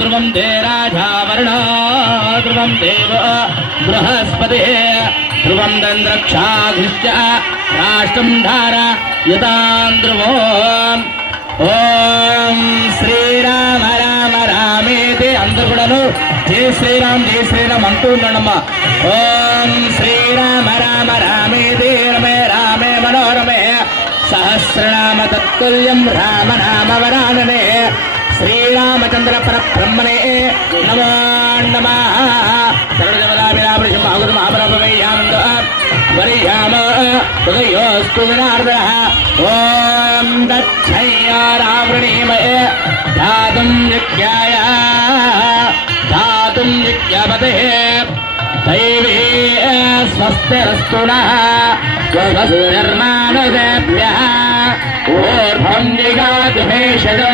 ध्रुवं ते राजावर्ण ध्रुवं देव बृहस्पति ध्रुवं दन्द्रक्षाघिश्च राष्ट्रं धारा यतां ध्रुवो ఓం శ్రీరామ రామ రామేతి అందరూ కూడాను జై శ్రీరామ్ అంటూ ఉన్నాడమ్మా. ఓం శ్రీరామ రామ రామేతి రమే రామే మనోరమే సహస్రనామ తత్తుల్యం రామ నామ వరాననే శ్రీరామచంద్ర పరబ్రహ్మణే నమో నమః. వరియామోస్తు వినార్ద. ఓం దక్షయ్యారావృణీమయే ధాతుం యజ్ఞాయ ధాతుం యజ్ఞపతే దైవీ స్వస్తిరస్తు నః నిర్మాణదేభ్యః ఊర్ధ్వం జిగాతు భేషజం